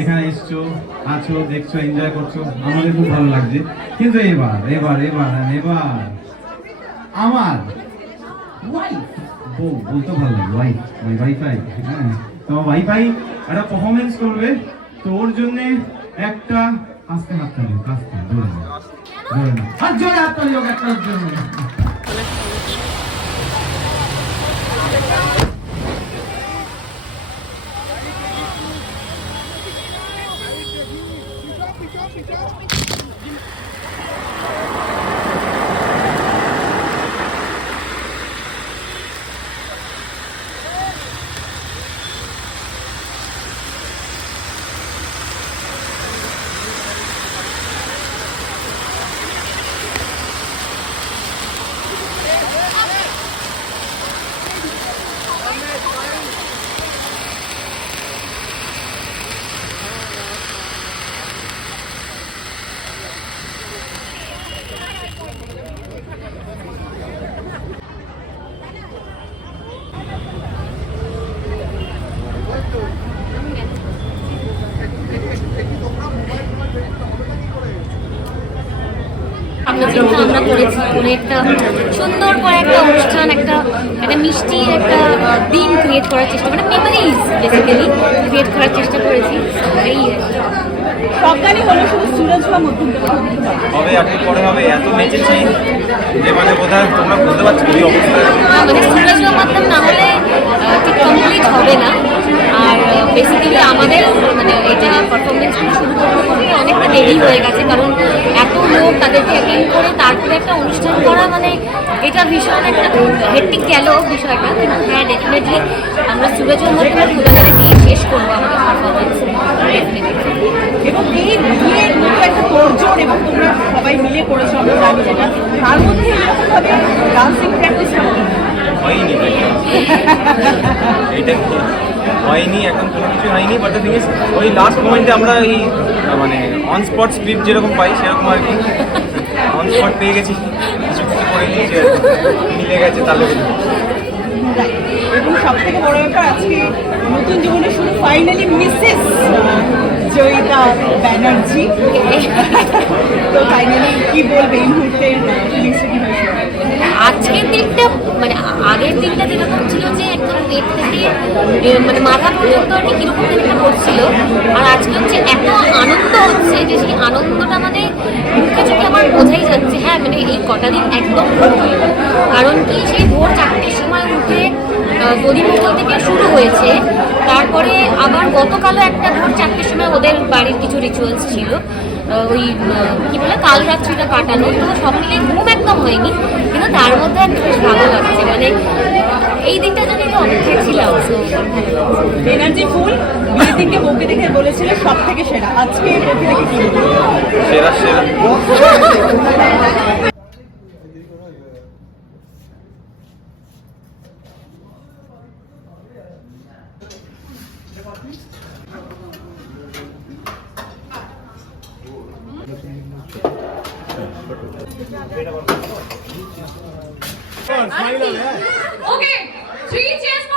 এখানে এসছো, আছো, দেখছো, এনজয় করছো, আমাদের খুব ভালো লাগছে। কিন্তু এবার এবার এবার এবার আমার বলতে ভালো লাগে ওয়াইফাই। হ্যাঁ, তোমার ওয়াইফাই একটা পারফরমেন্স করবে, তো ওর জন্য একটা আস্তে হাত তালি, আস্তে জোরে না, আর জোরে হাত তালি হোক একটার জন্য। আমরা করেছি কোনো একটা সুন্দর করে একটা অনুষ্ঠান, একটা মিষ্টি একটা দিন ক্রিয়েট করার চেষ্টা, মানে মেমোরিজ বেসিক্যালি ক্রিয়েট করার চেষ্টা করেছি। এই সব গানই হলো, শুধু সুরজ বা মধ্যমটা হবে আপনি পরে হবে, এত নেচেছি যে মানে বোধহয় তোমরা বুঝতে পারছো কি অবস্থা। মানে সুরজ মাধ্যম না হলে ঠিক কমপ্লিট হবে না। আর বেসিক্যালি আমাদের মানে এটা পারফরমেন্স শুরু করতে অনেকটা দেরি হয়ে গেছে, কারণ এত লোক তাদেরকে অ্যাটেন্ড করে তারপরে একটা অনুষ্ঠান করা, মানে এটা ভীষণ একটা হেক্টিক গেল বিষয়টা। কিন্তু হ্যাঁ, ডেফিনেটলি আমরা সুরজ মাধ্যমের খুদাগারে দিয়ে শেষ করবো আমাদের পারফরমেন্স ডেফিনেটলি। এবং এই বিয়ের মতো একটা তোড়জোড় এবং তোমরা সবাই মিলে করেছো, আমরা জানি যেটা, তার মধ্যে এরকমভাবে ডান্সিং প্র্যাকটিস হয়নি এইটা কি হয়নি, এখন কোনো কিছু হয়নি। বাট দ্য থিং ইজ, ওই লাস্ট মোমেন্টে আমরা এই মানে অন স্পট স্ক্রিপ্ট যেরকম পাই সেরকম আর কি অন স্পট পেয়ে গেছি, কিছু কিছু করে নিয়েছি, মিলে গেছে তাহলে। এবং সব থেকে বড় ব্যাপার, আজকে নতুন জীবনের শুরু ফাইনালি মিসেস জয়িতা ব্যানার্জি। তো ফাইনালি কি বলবে এই মুহূর্তের ফিলিংসটা কি হয়েছে? আজকের দিনটা মানে আগের দিনটা যেরকম ছিল যে একদম পেট থেকে মানে মাথা পর্যন্ত আর কি কিরকম একটা করছিল, আর আজকে হচ্ছে এত আনন্দ হচ্ছে যে সেই আনন্দটা মানে মুখে চোখে আমার বোঝাই যাচ্ছে। হ্যাঁ, মানে এই কটা দিন একদম ভুলবে, কারণ কি সেই ভোর 4টের সময় উঠে দধিমণ্ডল থেকে শুরু হয়েছে, তারপরে আবার গতকালও একটা ভোর 4টের সময় ওদের বাড়ির কিছু রিচুয়ালস ছিল, ওই কি বলে কাল রাত্রিটা কাটানো। তো সব মিলে ঘুম একদম হয়নি, কিন্তু তার মধ্যে একটা বেশ ভালো লাগছে, মানে এই দিনটা জন্য একটু অপেক্ষায় ছিলাম। এনার্জি ফুল। বিয়ের দিনকে বউকে দেখে বলেছিল সব থেকে সেরা, আজকে বউকে দেখে কি সেরা সেরা Okay, 3 cheers.